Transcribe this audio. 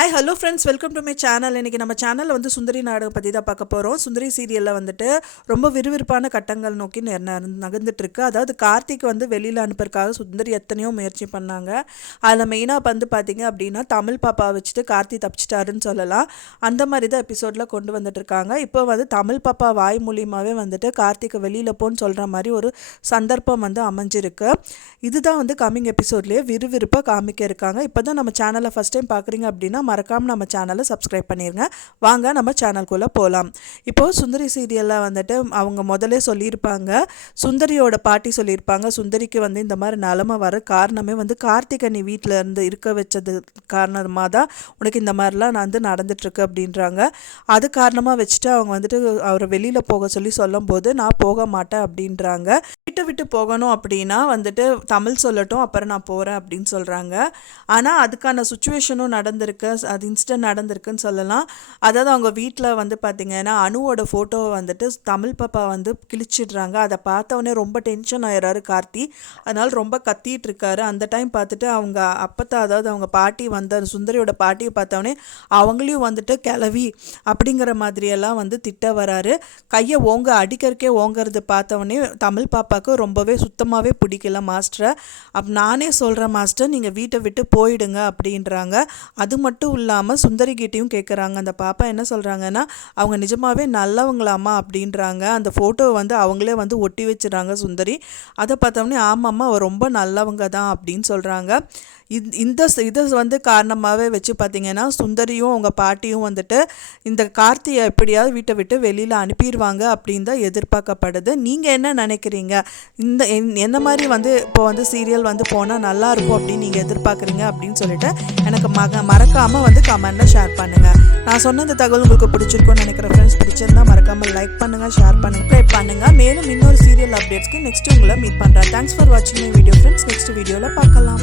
Hi hello friends, welcome to my channel. இன்றைக்கி நம்ம சேனலில் வந்து சுந்தரி நாடகம் பற்றி தான் பார்க்க போகிறோம். சுந்தரி சீரியலில் வந்துட்டு ரொம்ப விறுவிறுப்பான கட்டங்கள் நோக்கி நகர்ந்துட்டுருக்கு. அதாவது கார்த்திக் வந்து வெளியில் அனுப்புறதுக்காக சுந்தரி எத்தனையோ முயற்சி பண்ணாங்க. அதில் மெயினாக வந்து பார்த்திங்க அப்படின்னா தமிழ் பாப்பா வச்சுட்டு கார்த்திக் தப்பிச்சிட்டாருன்னு சொல்லலாம். அந்த மாதிரி தான் எபிசோடில் கொண்டு வந்துட்டுருக்காங்க. இப்போ வந்து தமிழ் பாப்பா வாய் மூலியமாகவே வந்துட்டு கார்த்திகை வெளியில் போன்னு சொல்கிற மாதிரி ஒரு சந்தர்ப்பம் வந்து அமைஞ்சிருக்கு. இதுதான் வந்து கம்மிங் எபிசோட்லேயே விறுவிறுப்பாக காமிக்க இருக்காங்க. இப்போ தான் நம்ம சேனலை ஃபஸ்ட் டைம் பார்க்குறீங்க அப்படின்னா மறக்காமல் நம்ம சேனலை சப்ஸ்கிரைப் பண்ணிடுங்க. வாங்க நம்ம சேனல்குள்ளே போகலாம். இப்போது சுந்தரி சீரியலில் வந்துட்டு அவங்க முதலே சொல்லியிருப்பாங்க, சுந்தரியோட பாட்டி சொல்லியிருப்பாங்க, சுந்தரிக்கு வந்து இந்த மாதிரி நிலமை வர காரணமே வந்து கார்த்திகை நீ வீட்டில் இருந்து இருக்க வச்சது காரணமாக தான் உனக்கு இந்த மாதிரிலாம் நான் வந்து நடந்துட்டுருக்கு அப்படின்றாங்க. அது காரணமாக வச்சுட்டு அவங்க வந்துட்டு அவரை வெளியில் போக சொல்லும் போது நான் போக மாட்டேன் அப்படின்றாங்க. விட்டு போகணும் அப்படின்னா வந்துட்டு தமிழ் சொல்லட்டும், அப்புறம் நான் போகிறேன் அப்படின்னு சொல்கிறாங்க. ஆனால் அதுக்கான சுச்சுவேஷனும் நடந்திருக்கு, அது இன்சிடென்ட் நடந்திருக்குன்னு சொல்லலாம். அதாவது அவங்க வீட்டில் வந்து பார்த்திங்கன்னா அனுவோட ஃபோட்டோவை வந்துட்டு தமிழ் பாப்பா வந்து கிழிச்சிடுறாங்க. அதை பார்த்தவொடனே ரொம்ப டென்ஷன் ஆயிடுறாரு கார்த்தி. அதனால் ரொம்ப கத்திட்டு இருக்காரு. அந்த டைம் பார்த்துட்டு அவங்க அப்பத்தா, அதாவது அவங்க பாட்டி வந்த சுந்தரியோட பாட்டியை பார்த்தவொடனே அவங்களையும் வந்துட்டு கிளவி அப்படிங்கிற மாதிரியெல்லாம் வந்து திட்ட வராரு. கையை அடிக்கிறக்கே ஓங்கிறது பார்த்தவொடனே தமிழ் பாப்பாவுக்கு ரொம்பவே சுத்தமாகவே பிடிக்கல மாஸ்டரை. நானே சொல்கிறேன் மாஸ்டர், நீங்கள் வீட்டை விட்டு போயிடுங்க அப்படின்றாங்க. அது மட்டும் இல்லாமல் சுந்தரிகிட்டையும் கேட்குறாங்க. அந்த பாப்பா என்ன சொல்கிறாங்கன்னா, அவங்க நிஜமாகவே நல்லவங்களாமா அப்படின்றாங்க. அந்த ஃபோட்டோவை வந்து அவங்களே வந்து ஒட்டி வச்சுறாங்க சுந்தரி. அதை பார்த்தோம்னே ஆமாம்மா அவர் ரொம்ப நல்லவங்க தான் அப்படின்னு சொல்கிறாங்க. இதை வந்து காரணமாகவே வச்சு பார்த்திங்கன்னா சுந்தரியும் அவங்க பாட்டியும் வந்துட்டு இந்த கார்த்தியை எப்படியாவது வீட்டை விட்டு வெளியில் அனுப்பிடுவாங்க அப்படின்னு தான் எதிர்பார்க்கப்படுது. நீங்கள் என்ன நினைக்கிறீங்க? எந்த மாதிரி வந்து இப்போ வந்து சீரியல் வந்து போனால் நல்லாயிருக்கும் அப்படின்னு நீங்கள் எதிர்பார்க்குறீங்க அப்படின்னு சொல்லிட்டு எனக்கு மறக்காமல் வந்து கமெண்ட்டில் ஷேர் பண்ணுங்கள். நான் சொன்ன இந்த தகவல் உங்களுக்கு பிடிச்சிருக்கும்னு நினைக்கிறேன். ஃப்ரெண்ட்ஸ், பிடிச்சிருந்தா மறக்காமல் லைக் பண்ணுங்கள், ஷேர் பண்ணுங்கள், சப்ஸ்கிரைப் பண்ணுங்கள். மேலும் இன்னொரு சீரியல் அப்டேட்ஸ்க்கு நெக்ஸ்ட் உங்களை மீட் பண்ணுறேன். தேங்க்ஸ் ஃபார் வாட்சிங் மை வீடியோ ஃப்ரெண்ட்ஸ். நெக்ஸ்ட் வீடியோவில் பார்க்கலாம்.